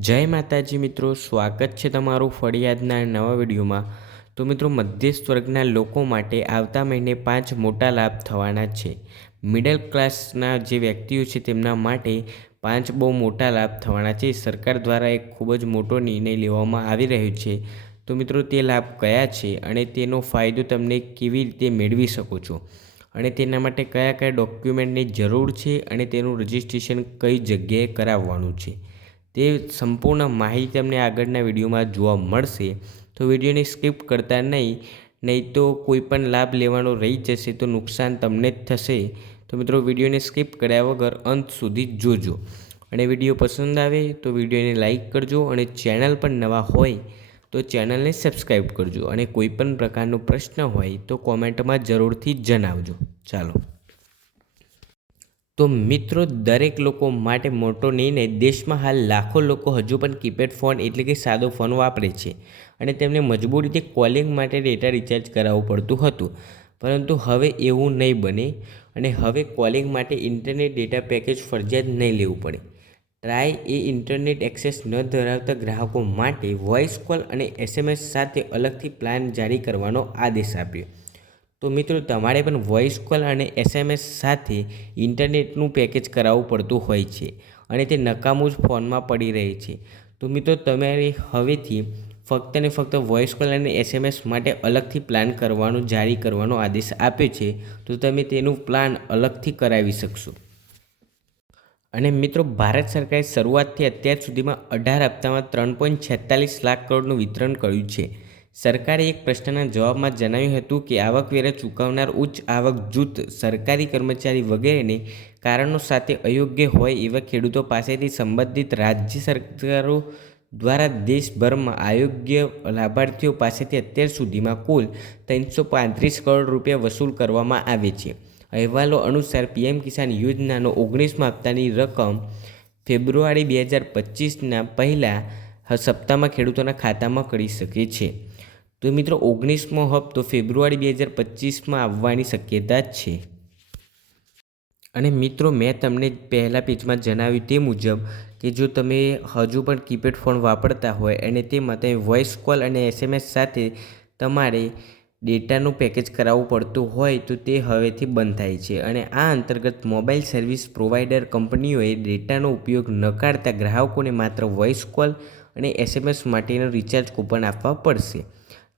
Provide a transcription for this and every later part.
જય માતાજી મિત્રો, સ્વાગત છે તમારું ફળિયાદના નવા વિડીયોમાં. તો મિત્રો, મધ્યસ્થ વર્ગના લોકો માટે આવતા મહિને પાંચ મોટા લાભ થવાના છે. મિડલ ક્લાસના જે વ્યક્તિઓ છે તેમના માટે પાંચ બહુ મોટા લાભ થવાના છે. સરકાર દ્વારા એક ખૂબ જ મોટો નિર્ણય લેવામાં આવી રહ્યો છે. તો મિત્રો, તે લાભ કયા છે અને તેનો ફાયદો તમને કેવી રીતે મેળવી શકો છો? અને તેના માટે કયા કયા ડોક્યુમેન્ટની જરૂર છે અને તેનું રજિસ્ટ્રેશન કઈ જગ્યાએ કરાવવાનું છે? તે સંપૂર્ણ માહિતી તમને આગળના વિડીયોમાં જોવા મળશે. તો વિડીયોને સ્કીપ કરતા નહીં નહીં તો કોઈ પણ લાભ લેવાનો રહી જશે તો નુકસાન તમને જ થશે. તો મિત્રો વિડીયોને સ્કીપ કર્યા વગર અંત સુધી જોજો. અને વીડિયો પસંદ આવે તો વિડીયોને લાઇક કરજો અને ચેનલ પણ નવા હોય તો ચેનલને સબસ્ક્રાઈબ કરજો. અને કોઈ પણ પ્રકારનો પ્રશ્ન હોય તો કોમેન્ટમાં જરૂરથી જણાવજો. ચાલો. તો મિત્રો, દરેક લોકો માટે મોટો નિર્ણય દેશમાં હાલ લાખો લોકો હજુ પણ કીપેડ ફોન એટલે કે સાદો ફોન વાપરે છે અને તેમને મજબૂરીથી કોલિંગ માટે ડેટા રિચાર્જ કરાવવું પડતું હતું. પરંતુ હવે એવું નહીં બને અને હવે કોલિંગ માટે ઇન્ટરનેટ ડેટા પેકેજ ફરજિયાત નહીં લેવું પડે. ટ્રાય એ ઇન્ટરનેટ એક્સેસ ન ધરાવતા ગ્રાહકો માટે વોઇસ કોલ અને એસએમએસ સાથે અલગથી પ્લાન જારી કરવાનો આદેશ આપ્યો. તો મિત્રો, તમારે પણ વોઇસ કોલ અને એસએમએસ સાથે ઇન્ટરનેટનું પેકેજ કરાવવું પડતું હોય છે અને તે નકામું જ ફોનમાં પડી રહે છે. તો મિત્રો, તમારે હવેથી ફક્ત ને ફક્ત વોઇસ કોલ અને એસએમએસ માટે અલગથી પ્લાન કરવાનો, જારી કરવાનો આદેશ આપ્યો છે. તો તમે તેનું પ્લાન અલગથી કરાવી શકશો. અને મિત્રો, ભારત સરકારે શરૂઆતથી અત્યાર સુધીમાં અઢાર હપ્તામાં ત્રણ પોઈન્ટ છેતાલીસ લાખ કરોડનું વિતરણ કર્યું છે. સરકારે એક પ્રશ્નના જવાબમાં જણાવ્યું હતું કે આવકવેરા ચૂકવનાર ઉચ્ચ આવક જૂથ સરકારી કર્મચારી વગેરેને કારણો સાથે અયોગ્ય હોય એવા ખેડૂતો પાસેથી સંબંધિત રાજ્ય સરકારો દ્વારા દેશભરમાં આયોગ્ય લાભાર્થીઓ પાસેથી અત્યાર સુધીમાં કુલ ત્રણસો પાંત્રીસ કરોડ રૂપિયા વસૂલ કરવામાં આવે છે. અહેવાલો અનુસાર પીએમ કિસાન યોજનાનો ઓગણીસમાં હપ્તાની રકમ ફેબ્રુઆરી બે હજાર પચીસના પહેલાં સપ્તાહમાં ખેડૂતોના ખાતામાં કરી શકે છે. તો મિત્રો ઓગણીસમો હપ્તો ફેબ્રુઆરી બે હજાર પચીસમાં આવવાની શક્યતા છે. અને મિત્રો મેં તમને પહેલાં પેજમાં જણાવ્યું તે મુજબ કે જો તમે હજુ પણ કીપેડ ફોન વાપરતા હોય અને તેમાં તમે વોઇસ કોલ અને એસએમએસ સાથે તમારે ડેટાનું પેકેજ કરાવવું પડતું હોય તો તે હવેથી બંધ થાય છે. અને આ અંતર્ગત મોબાઈલ સર્વિસ પ્રોવાઈડર કંપનીઓએ ડેટાનો ઉપયોગ નકારતા ગ્રાહકોને માત્ર વોઇસ કોલ અને એસએમએસ માટેનો રિચાર્જ કૂપન આપવા પડશે.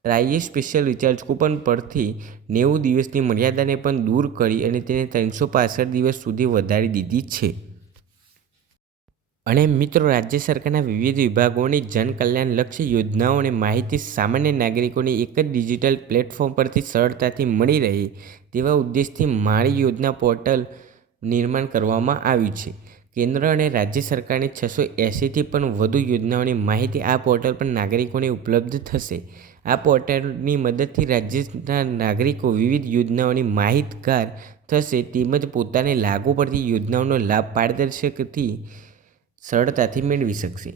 ટ્રાઈએ સ્પેશિયલ રિચાર્જ કૂપન પરથી નેવું દિવસની મર્યાદાને પણ દૂર કરી અને તેને ત્રણસો પાસઠ દિવસ સુધી વધારી દીધી છે. અને મિત્રો, રાજ્ય સરકારના વિવિધ વિભાગોની જનકલ્યાણલક્ષી યોજનાઓ અને માહિતી સામાન્ય નાગરિકોને એક જ ડિજિટલ પ્લેટફોર્મ પરથી સરળતાથી મળી રહે તેવા ઉદ્દેશથી મારી યોજના પોર્ટલ નિર્માણ કરવામાં આવ્યું છે. કેન્દ્ર અને રાજ્ય સરકારની છસો એંસીથી પણ વધુ યોજનાઓની માહિતી આ પોર્ટલ પર નાગરિકોને ઉપલબ્ધ થશે. આ પોર્ટલની મદદથી રાજ્યના નાગરિકો વિવિધ યોજનાઓની માહિતગાર થશે તેમજ પોતાને લાગુ પડતી યોજનાઓનો લાભ પારદર્શકથી સરળતાથી મેળવી શકશે.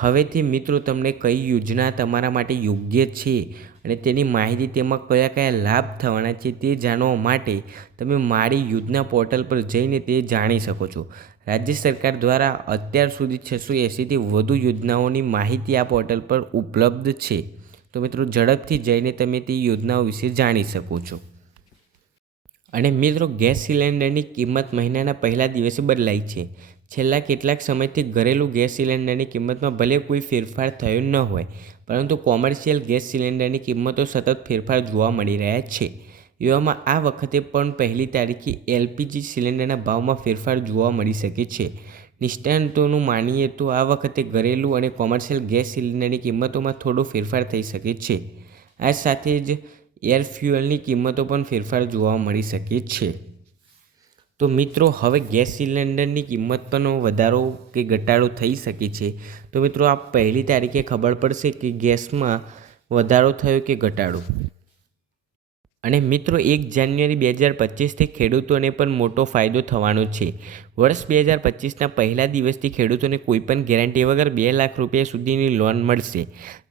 હવેથી મિત્રો, તમને કઈ યોજના તમારા માટે યોગ્ય છે અને તેની માહિતી તેમાં કયા કયા લાભ થવાના છે તે જાણવા માટે તમે મારી યોજના પોર્ટલ પર જઈને તે જાણી શકો છો. રાજ્ય સરકાર દ્વારા અત્યાર સુધી છસો એંસીથી વધુ યોજનાઓની માહિતી આ પોર્ટલ પર ઉપલબ્ધ છે. તો મિત્રો, ઝડપથી જઈને તમે તે યોજનાઓ વિશે જાણી શકો છો. અને મિત્રો, ગેસ સિલિન્ડરની કિંમત મહિનાના પહેલા દિવસે બદલાઈ છે. છેલ્લા કેટલાક સમયથી ઘરેલું ગેસ સિલિન્ડરની કિંમતમાં ભલે કોઈ ફેરફાર થયો ન હોય, પરંતુ કોમર્શિયલ ગેસ સિલિન્ડરની કિંમતો સતત ફેરફાર જોવા મળી રહ્યા છે. એવામાં આ વખતે પણ પહેલી તારીખે એલપીજી સિલિન્ડરના ભાવમાં ફેરફાર જોવા મળી શકે છે. નિષ્ણાંતોનું માનીએ તો આ વખતે ઘરેલું અને કોમર્શિયલ ગેસ સિલિન્ડરની કિંમતોમાં થોડો ફેરફાર થઈ શકે છે. આ સાથે જ એર ફ્યુઅલની કિંમતો પણ ફેરફાર જોવા મળી શકે છે. તો મિત્રો, હવે ગેસ સિલિન્ડરની કિંમત પણ વધારો કે ઘટાડો થઈ શકે છે. તો મિત્રો આ પહેલી તારીખે ખબર પડશે કે ગેસમાં વધારો થયો કે ઘટાડો? અને મિત્રો, એક જાન્યુઆરી બે હજાર પચીસથી ખેડૂતોને પણ મોટો ફાયદો થવાનો છે. વર્ષ બે હજાર પચીસના પહેલા દિવસથી ખેડૂતોને કોઈપણ ગેરંટી વગર બે લાખ રૂપિયા સુધીની લોન મળશે.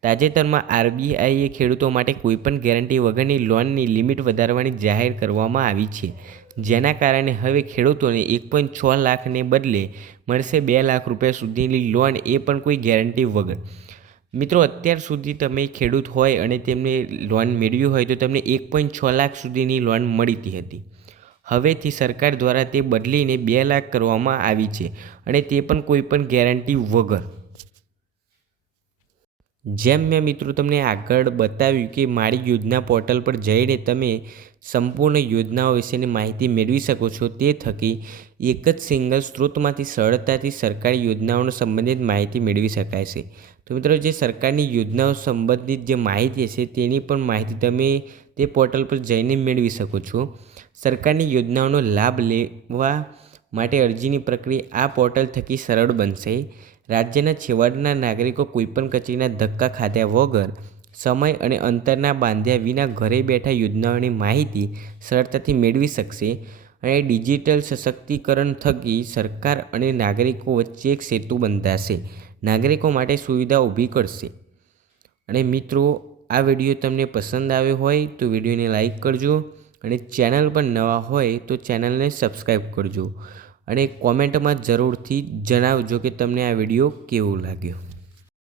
તાજેતરમાં આરબીઆઈએ ખેડૂતો માટે કોઈપણ ગેરંટી વગરની લોનની લિમિટ વધારવાની જાહેર કરવામાં આવી છે. જેના કારણે હવે ખેડૂતોને એક પોઈન્ટ છ લાખને બદલે મળશે બે લાખ રૂપિયા સુધીની લોન એ પણ કોઈ ગેરંટી વગર. મિત્રો, અત્યાર સુધી તમે ખેડૂત હોય અને તેમને લોન મેળવી હોય તો તમને એક પોઈન્ટ છ લાખ સુધીની લોન મળતી હતી. હવેથી સરકાર દ્વારા તે બદલીને બે લાખ કરવામાં આવી છે અને તે પણ કોઈપણ ગેરંટી વગર. જેમ મેં મિત્રો તમને આગળ બતાવ્યું કે મારી યોજના પોર્ટલ પર જઈને તમે સંપૂર્ણ યોજનાઓ વિશેની માહિતી મેળવી શકો છો, તે થકી એક જ સિંગલ સ્ત્રોતમાંથી સરળતાથી સરકારી યોજનાઓનો સંબંધિત માહિતી મેળવી શકાય છે. તો મિત્રો, જે સરકારની યોજનાઓ સંબંધિત જે માહિતી છે, તેની પણ માહિતી તમે તે પોર્ટલ પર જઈને મેળવી શકો છો. સરકારની યોજનાઓનો લાભ લેવા માટે અરજીની પ્રક્રિયા આ પોર્ટલ થકી સરળ બનશે. રાજ્યના છેવાડાના નાગરિકો કોઈપણ કચેરીના ધક્કા ખાધ્યા વગર સમય અને અંતરના બાંધ્યા વિના ઘરે બેઠા યોજનાઓની માહિતી સરળતાથી મેળવી શકશે અને ડિજિટલ સશક્તિકરણ થકી સરકાર અને નાગરિકો વચ્ચે એક સેતુ બંધાશે. નાગરિકો માટે સુવિધા ઊભી કરશે. અને મિત્રો, આ વીડિયો તમને પસંદ આવ્યો હોય તો વિડીયોને લાઇક કરજો અને ચેનલ પર નવા હોય તો ચેનલને સબસ્ક્રાઈબ કરજો. અને કોમેન્ટમાં જરૂરથી જણાવજો કે તમને આ વીડિયો કેવો લાગ્યો.